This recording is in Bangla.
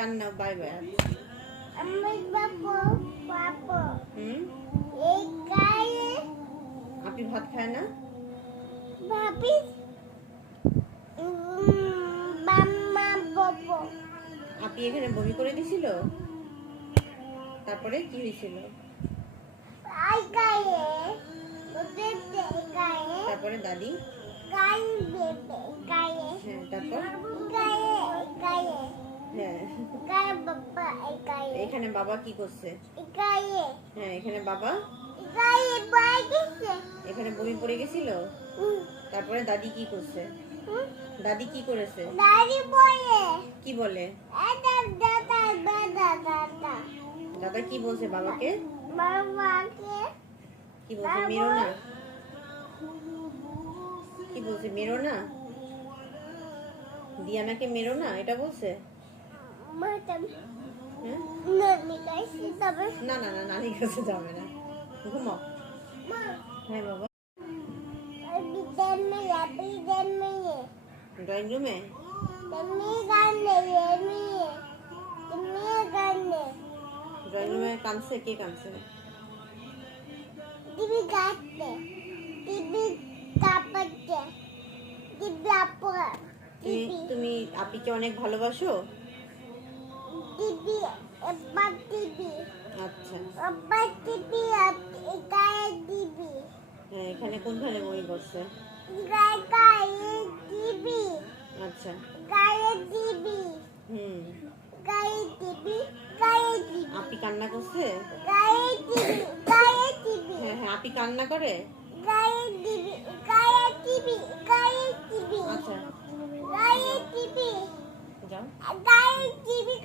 কান্না বাই বাই। আমি বাবা বাবা হুম, এই গায়ে আপনি ভাত খায় না? ভাবি মাম্মা বাবা আপনি এখানে বমি করে দিছিল? তারপরে কি হয়েছিল? আই গায়ে ওদের গায়ে তারপরে দাদি? গায়ে বেবে গায়ে হ্যাঁ, তারপর? গায়ে গায়ে হ্যাঁ, গায়ে বাবা এই গায়ে এখানে বাবা কি করছে? গায়ে হ্যাঁ, এখানে বাবা গায়ে বাইছে এখানে বমি পড়ে গেছিল। তারপরে দাদি কি করছে? দাদি কি করেছে? দাড়ি বয়ে কি বলে? এটা দাদা দাদা দাদা দাদা কি বলছে বাবাকে? বাবাকে কি বলছে? মেরো না। কি বলছে? মেরো না, দিয়ানাকে মেরো না, এটা বলছে? মাতাম হ্যাঁ, ননি গাইছি তবে না না না, নানির কাছে যাবে না, ঘুমাও। মা হ্যাঁ বাবা, বিদেন মে বিদেন মে ড্রয়িং রুমে? তুমি গানে তুমি তুমি গানে ড্রয়িং রুমে কাঁদছে? কে কাঁদছে? তুমি গাতে তুমি কাপড়ে তুমি আপা তুমি তুমি আপিকে অনেক ভালোবাসো? দিদি এবার দিদি আচ্ছা, এবার দিদি গায়ে দিদি হ্যাঁ, এখানে কোনখানে বমি করছে? গায়ে দিবি আচ্ছা, গায়ে দিবি হুম, গায়ে দিবি গায়ে দিবি আপি কান্না করছে? গায়ে দিবি গায়ে দিবি হ্যাঁ হ্যাঁ, আপি কান্না করে? গায়ে দিবি গায়ে দিবি গায়ে দিবি আচ্ছা, গায়ে দিবি যাও। গায়ে দিবি